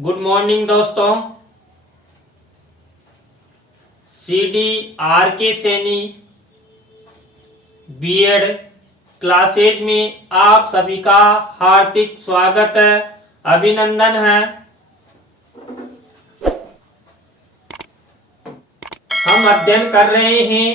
Good morning दोस्तों। CDRK Saini BEd classes में आप सभी का हार्दिक स्वागत है, अभिनंदन है। हम अध्ययन कर रहे हैं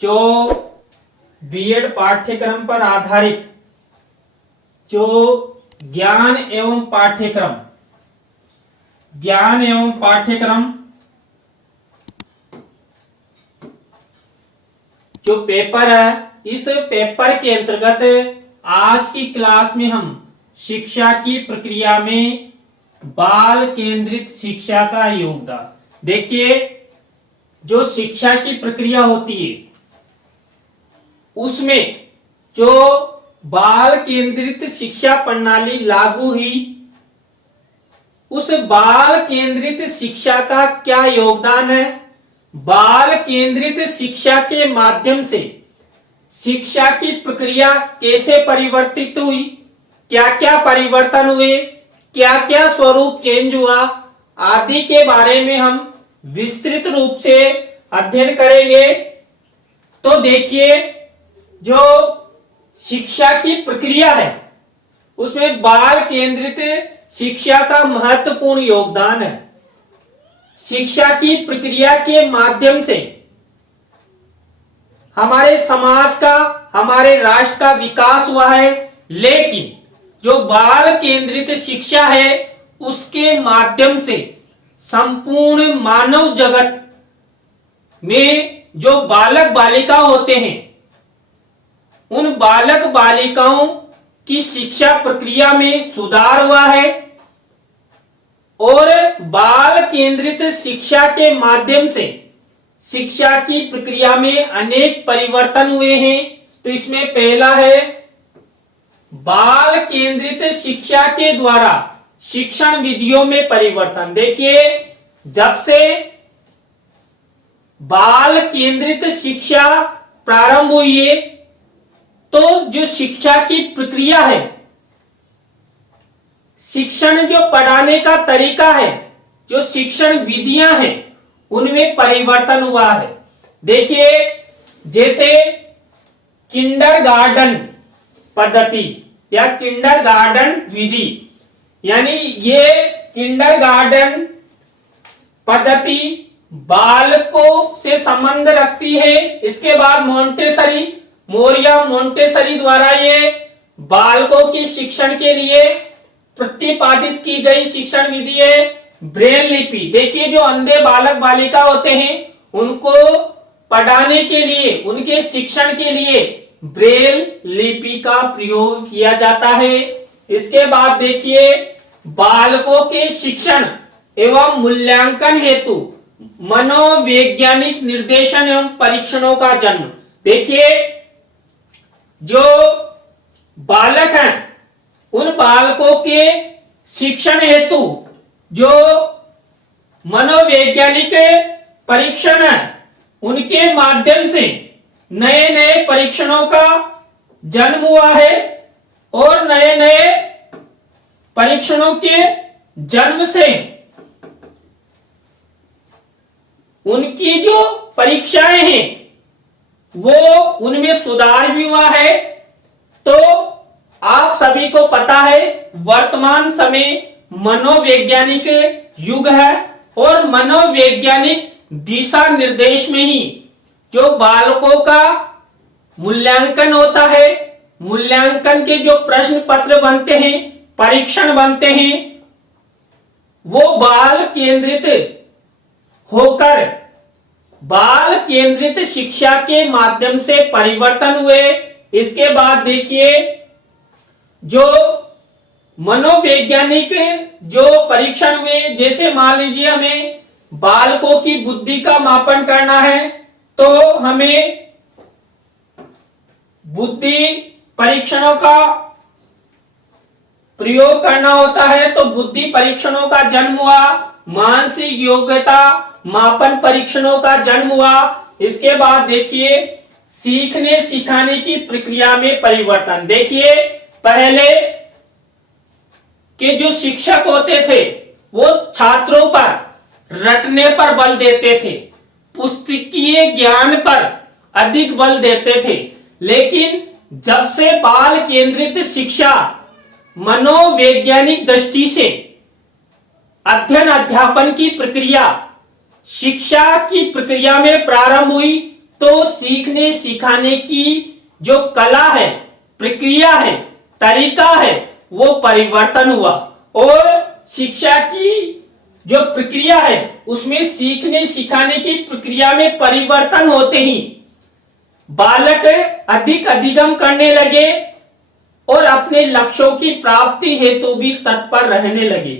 जो बीएड पाठ्यक्रम पर आधारित जो ज्ञान एवं पाठ्यक्रम जो पेपर है, इस पेपर के अंतर्गत आज की क्लास में हम शिक्षा की प्रक्रिया में बाल केंद्रित शिक्षा का योगदान। देखिए, जो शिक्षा की प्रक्रिया होती है उसमें जो बाल केंद्रित शिक्षा प्रणाली लागू हुई, उस बाल केंद्रित शिक्षा का क्या योगदान है, बाल केंद्रित शिक्षा के माध्यम से शिक्षा की प्रक्रिया कैसे परिवर्तित हुई, क्या क्या परिवर्तन हुए, क्या क्या स्वरूप चेंज हुआ आदि के बारे में हम विस्तृत रूप से अध्ययन करेंगे। तो देखिए, जो शिक्षा की प्रक्रिया है उसमें बाल केंद्रित शिक्षा का महत्वपूर्ण योगदान है। शिक्षा की प्रक्रिया के माध्यम से हमारे समाज का, हमारे राष्ट्र का विकास हुआ है, लेकिन जो बाल केंद्रित शिक्षा है उसके माध्यम से संपूर्ण मानव जगत में जो बालक बालिका होते हैं उन बालक बालिकाओं की शिक्षा प्रक्रिया में सुधार हुआ है और बाल केंद्रित शिक्षा के माध्यम से शिक्षा की प्रक्रिया में अनेक परिवर्तन हुए हैं। तो इसमें पहला है बाल केंद्रित शिक्षा के द्वारा शिक्षण विधियों में परिवर्तन। देखिए, जब से बाल केंद्रित शिक्षा प्रारंभ हुई है तो जो शिक्षा की प्रक्रिया है, शिक्षण जो पढ़ाने का तरीका है, जो शिक्षण विधियां हैं, उनमें परिवर्तन हुआ है। देखिए, जैसे किंडरगार्टन पद्धति या किंडरगार्टन विधि, यानी ये किंडरगार्टन पद्धति बालकों से संबंध रखती है। इसके बाद मोंटेसरी द्वारा ये बालकों की शिक्षण के लिए प्रतिपादित की गई शिक्षण विधि है ब्रेल लिपि। देखिए, जो अंधे बालक बालिका होते हैं उनको पढ़ाने के लिए, उनके शिक्षण के लिए ब्रेल लिपि का प्रयोग किया जाता है। इसके बाद देखिए, बालकों के शिक्षण एवं मूल्यांकन हेतु मनोवैज्ञानिक निर्देशन एवं परीक्षणों का जन्म। देखिए, जो बालक हैं उन बालकों के शिक्षण हेतु जो मनोवैज्ञानिक परीक्षण है उनके माध्यम से नए नए परीक्षणों का जन्म हुआ है और नए नए परीक्षणों के जन्म से उनकी जो परीक्षाएं हैं वो उनमें सुधार भी हुआ है। तो आप सभी को पता है वर्तमान समय मनोवैज्ञानिक युग है और मनोवैज्ञानिक दिशा निर्देश में ही जो बालकों का मूल्यांकन होता है, मूल्यांकन के जो प्रश्न पत्र बनते हैं, परीक्षण बनते हैं, वो बाल केंद्रित होकर बाल केंद्रित शिक्षा के माध्यम से परिवर्तन हुए। इसके बाद देखिए, जो मनोवैज्ञानिक जो परीक्षण हुए, जैसे मान लीजिए हमें बालकों की बुद्धि का मापन करना है तो हमें बुद्धि परीक्षणों का प्रयोग करना होता है, तो बुद्धि परीक्षणों का जन्म हुआ। मानसिक योग्यता मापन परीक्षणों का जन्म हुआ। इसके बाद देखिए, सीखने सिखाने की प्रक्रिया में परिवर्तन। देखिए, पहले कि जो शिक्षक होते थे वो छात्रों पर रटने पर बल देते थे, पुस्तकीय ज्ञान पर अधिक बल देते थे। लेकिन जब से बाल केंद्रित शिक्षा मनोवैज्ञानिक दृष्टि से अध्ययन अध्यापन की प्रक्रिया शिक्षा की प्रक्रिया में प्रारंभ हुई, तो सीखने सिखाने की जो कला है, प्रक्रिया है, तरीका है, वो परिवर्तन हुआ। और शिक्षा की जो प्रक्रिया है उसमें सीखने सिखाने की प्रक्रिया में परिवर्तन होते ही बालक अधिक अधिगम करने लगे और अपने लक्ष्यों की प्राप्ति हेतु भी तत्पर रहने लगे।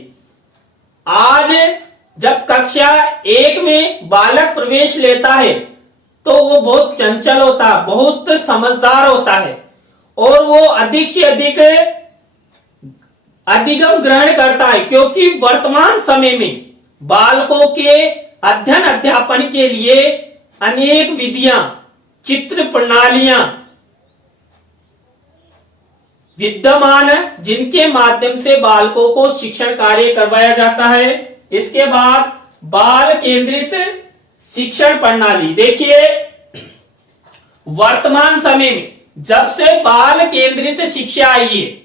आज जब कक्षा 1 में बालक प्रवेश लेता है तो वो बहुत चंचल होता है, बहुत समझदार होता है और वो अधिक से अधिक अधिगम ग्रहण करता है, क्योंकि वर्तमान समय में बालकों के अध्ययन अध्यापन के लिए अनेक विधियां, चित्र प्रणालियां विद्यमान है, जिनके माध्यम से बालकों को शिक्षण कार्य करवाया जाता है। इसके बाद बाल केंद्रित शिक्षण प्रणाली। देखिए, वर्तमान समय में जब से बाल केंद्रित शिक्षा आई है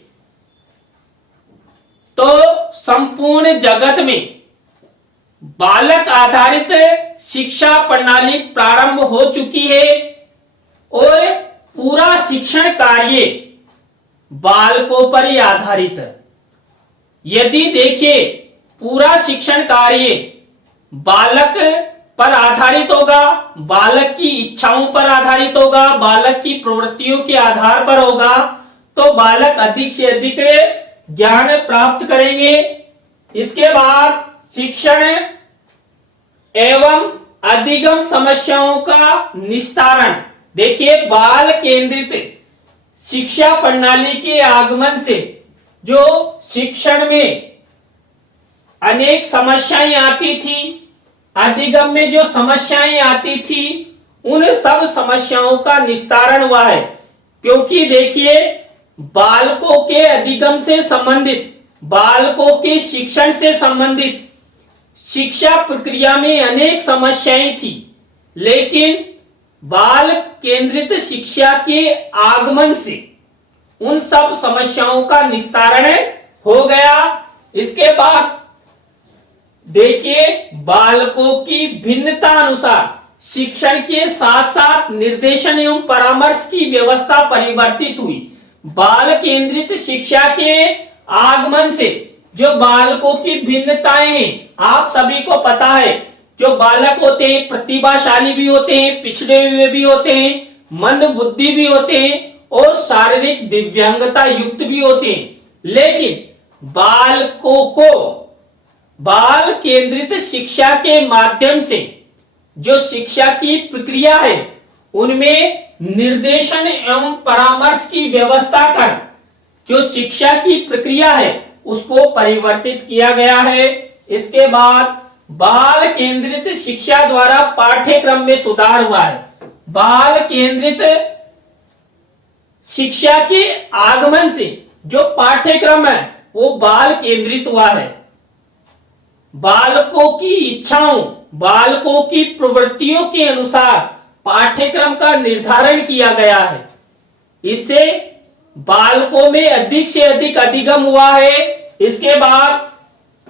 तो संपूर्ण जगत में बालक आधारित शिक्षा प्रणाली प्रारंभ हो चुकी है और पूरा शिक्षण कार्य बालकों पर ही आधारित है। यदि देखिए, पूरा शिक्षण कार्य बालक पर आधारित होगा, बालक की इच्छाओं पर आधारित होगा, बालक की प्रवृत्तियों के आधार पर होगा, तो बालक अधिक से अधिक ज्ञान प्राप्त करेंगे। इसके बाद शिक्षण एवं अधिगम समस्याओं का निस्तारण। देखिए, बाल केंद्रित शिक्षा प्रणाली के आगमन से जो शिक्षण में अनेक समस्याएं आती थी, अधिगम में जो समस्याएं आती थी, उन सब समस्याओं का निस्तारण हुआ है। क्योंकि देखिए, बालकों के अधिगम से संबंधित, बालकों के शिक्षण से संबंधित शिक्षा प्रक्रिया में अनेक समस्याएं थी, लेकिन बाल केंद्रित शिक्षा के आगमन से उन सब समस्याओं का निस्तारण हो गया। इसके बाद देखिए, बालकों की भिन्नता अनुसार शिक्षण के साथ साथ निर्देशन एवं परामर्श की व्यवस्था परिवर्तित हुई। बाल केंद्रित शिक्षा के आगमन से जो बालकों की भिन्नताएं हैं, आप सभी को पता है, जो बालक होते हैं प्रतिभाशाली भी होते हैं, पिछड़े हुए भी होते हैं, मंद बुद्धि भी होते हैं और शारीरिक दिव्यांगता युक्त भी होते हैं। लेकिन बालकों को बाल केंद्रित शिक्षा के माध्यम से जो शिक्षा की प्रक्रिया है उनमें निर्देशन एवं परामर्श की व्यवस्था कर जो शिक्षा की प्रक्रिया है उसको परिवर्तित किया गया है। इसके बाद बाल केंद्रित शिक्षा द्वारा पाठ्यक्रम में सुधार हुआ है। बाल केंद्रित शिक्षा के आगमन से जो पाठ्यक्रम है वो बाल केंद्रित हुआ है। बालकों की इच्छाओं, बालकों की प्रवृत्तियों के अनुसार पाठ्यक्रम का निर्धारण किया गया है। इससे बालकों में अधिक से अधिक अधिगम हुआ है। इसके बाद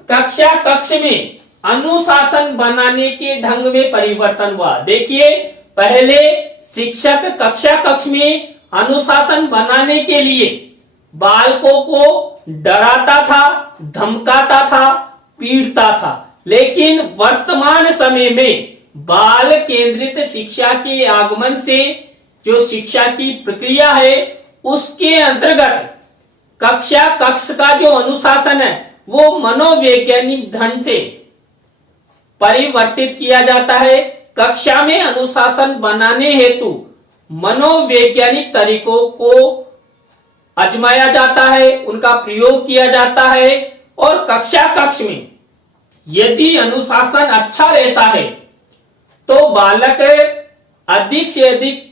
कक्षा कक्ष में अनुशासन बनाने के ढंग में परिवर्तन हुआ। देखिए, पहले शिक्षक कक्षा कक्ष में अनुशासन बनाने के लिए बालकों को डराता था, धमकाता था, पीटता था, लेकिन वर्तमान समय में बाल केंद्रित शिक्षा के आगमन से जो शिक्षा की प्रक्रिया है उसके अंतर्गत कक्षा कक्ष का जो अनुशासन है वो मनोवैज्ञानिक ढंग से परिवर्तित किया जाता है। कक्षा में अनुशासन बनाने हेतु मनोवैज्ञानिक तरीकों को आजमाया जाता है, उनका प्रयोग किया जाता है और कक्षा कक्ष में यदि अनुशासन अच्छा रहता है तो बालक अधिक से अधिक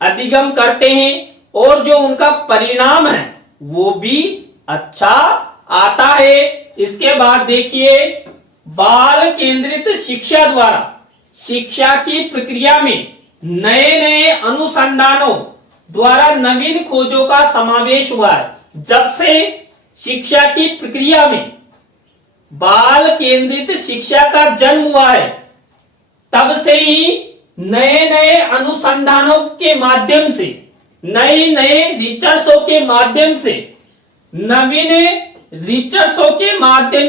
अधिगम करते हैं और जो उनका परिणाम है वो भी अच्छा आता है। इसके बाद देखिए, बाल केंद्रित शिक्षा द्वारा शिक्षा की प्रक्रिया में नए नए अनुसंधानों द्वारा नवीन खोजों का समावेश हुआ है। जब से शिक्षा की प्रक्रिया में बाल केंद्रित शिक्षा का जन्म हुआ है, तब से ही नए नए अनुसंधानों के माध्यम से, नए नए रिसर्चों के माध्यम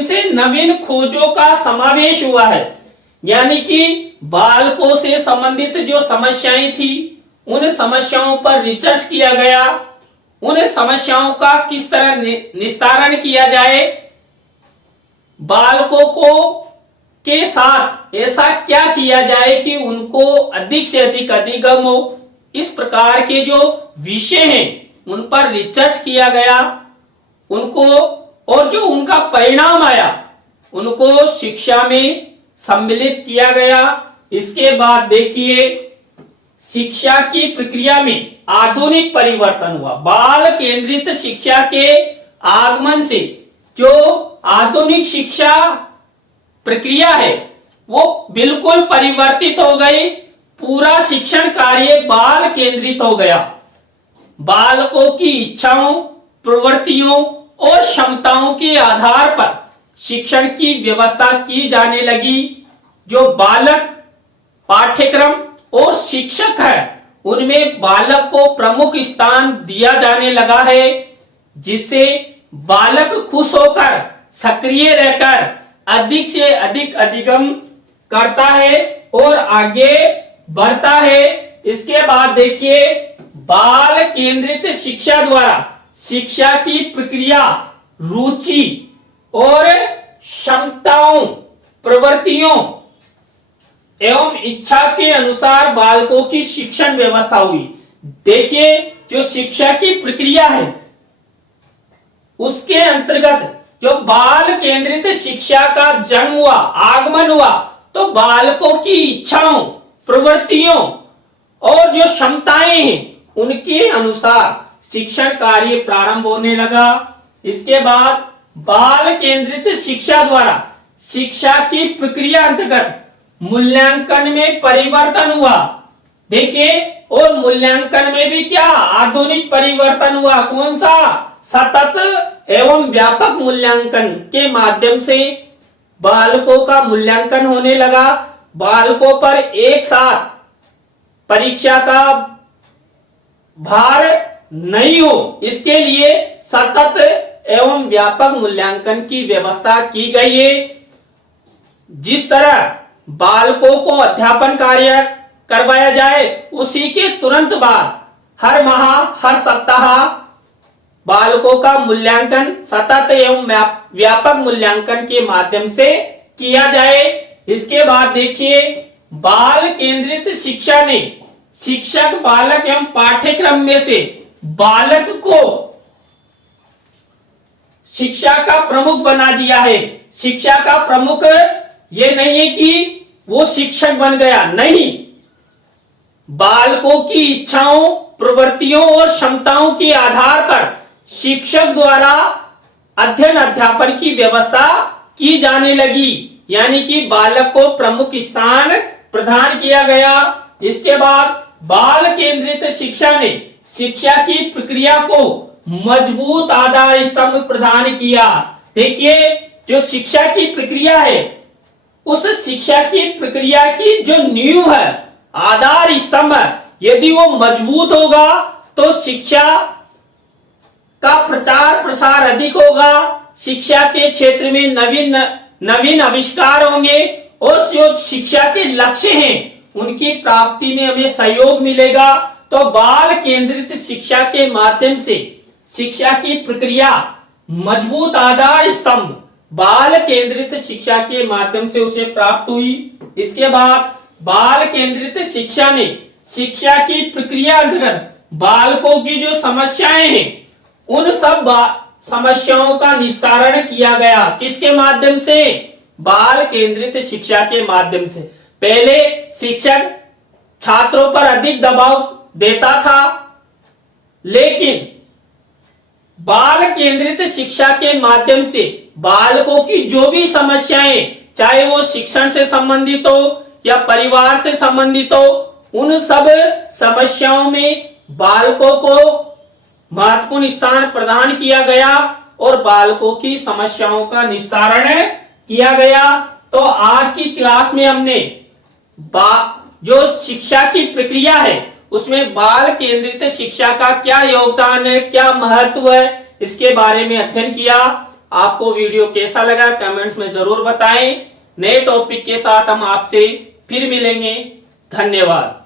से, नवीन खोजों का समावेश हुआ है। यानी कि बालकों से संबंधित जो समस्याएं थी, उन समस्याओं पर रिसर्च किया गया, उन समस्याओं का किस तरह निस्तारण किया जाए, बालकों को के साथ ऐसा क्या किया जाए कि उनको अधिक से अधिक अधिगम हो। इस प्रकार के जो विषय हैं उन पर रिसर्च किया गया, उनको, और जो उनका परिणाम आया उनको शिक्षा में सम्मिलित किया गया। इसके बाद देखिए, शिक्षा की प्रक्रिया में आधुनिक परिवर्तन हुआ। बाल केंद्रित शिक्षा के आगमन से जो आधुनिक शिक्षा प्रक्रिया है वो बिल्कुल परिवर्तित हो गई। पूरा शिक्षण कार्य बाल केंद्रित हो गया। बालकों की इच्छाओं, प्रवृत्तियों और क्षमताओं के आधार पर शिक्षण की व्यवस्था की जाने लगी। जो बालक, पाठ्यक्रम और शिक्षक है, उनमें बालक को प्रमुख स्थान दिया जाने लगा है, जिससे बालक खुश होकर, सक्रिय रहकर अधिक से अधिक अधिगम करता है और आगे बढ़ता है। इसके बाद देखिए, बाल केंद्रित शिक्षा द्वारा शिक्षा की प्रक्रिया रुचि और क्षमताओं, प्रवृत्तियों एवं इच्छा के अनुसार बालकों की शिक्षण व्यवस्था हुई। देखिए, जो शिक्षा की प्रक्रिया है उसके अंतर्गत जो बाल केंद्रित शिक्षा का जन्म हुआ, आगमन हुआ, तो बालकों की इच्छाओं, प्रवृत्तियों और जो क्षमताएं हैं उनके अनुसार शिक्षण कार्य प्रारंभ होने लगा। इसके बाद बाल केंद्रित शिक्षा द्वारा शिक्षा की प्रक्रिया अंतर्गत मूल्यांकन में परिवर्तन हुआ। देखिए, और मूल्यांकन में भी क्या आधुनिक परिवर्तन हुआ। कौन सा? सतत एवं व्यापक मूल्यांकन के माध्यम से बालकों का मूल्यांकन होने लगा। बालकों पर एक साथ परीक्षा का भार नहीं हो, इसके लिए सतत एवं व्यापक मूल्यांकन की व्यवस्था की गई है। जिस तरह बालकों को अध्यापन कार्य करवाया जाए, उसी के तुरंत बाद हर माह, हर सप्ताह बालकों का मूल्यांकन सतत एवं व्यापक मूल्यांकन के माध्यम से किया जाए। इसके बाद देखिए, बाल केंद्रित शिक्षा ने शिक्षक, बालक एवं पाठ्यक्रम में से बालक को शिक्षा का प्रमुख बना दिया है। शिक्षा का प्रमुख ये नहीं है कि वो शिक्षक बन गया, नहीं, बालकों की इच्छाओं, प्रवृत्तियों और क्षमताओं के आधार पर शिक्षक द्वारा अध्ययन अध्यापन की व्यवस्था की जाने लगी। यानी कि बालक को प्रमुख स्थान प्रदान किया गया। इसके बाद बाल केंद्रित शिक्षा ने शिक्षा की प्रक्रिया को मजबूत आधार स्तंभ प्रदान किया। देखिए, जो शिक्षा की प्रक्रिया है, उस शिक्षा की प्रक्रिया की जो नींव है, आधार स्तंभ है, यदि वो मजबूत होगा तो शिक्षा का प्रचार प्रसार अधिक होगा। शिक्षा के क्षेत्र में नवीन आविष्कार होंगे और जो शिक्षा के लक्ष्य हैं उनकी प्राप्ति में हमें सहयोग मिलेगा। तो बाल केंद्रित शिक्षा के माध्यम से शिक्षा की प्रक्रिया मजबूत आधार स्तंभ बाल केंद्रित शिक्षा के माध्यम से उसे प्राप्त हुई। इसके बाद बाल केंद्रित शिक्षा ने शिक्षा की प्रक्रिया अंतर्गत बालकों की जो समस्याएं हैं उन सब समस्याओं का निस्तारण किया गया। किसके माध्यम से? बाल केंद्रित शिक्षा के माध्यम से। पहले शिक्षक छात्रों पर अधिक दबाव देता था, लेकिन बाल केंद्रित शिक्षा के माध्यम से बालकों की जो भी समस्याएं, चाहे वो शिक्षण से संबंधित हो या परिवार से संबंधित हो, उन सब समस्याओं में बालकों को महत्वपूर्ण स्थान प्रदान किया गया और बालकों की समस्याओं का निस्तारण किया गया। तो आज की क्लास में हमने जो शिक्षा की प्रक्रिया है उसमें बाल केंद्रित शिक्षा का क्या योगदान है, क्या महत्व है, इसके बारे में अध्ययन किया। आपको वीडियो कैसा लगा कमेंट्स में जरूर बताएं। नए टॉपिक के साथ हम आपसे फिर मिलेंगे। धन्यवाद।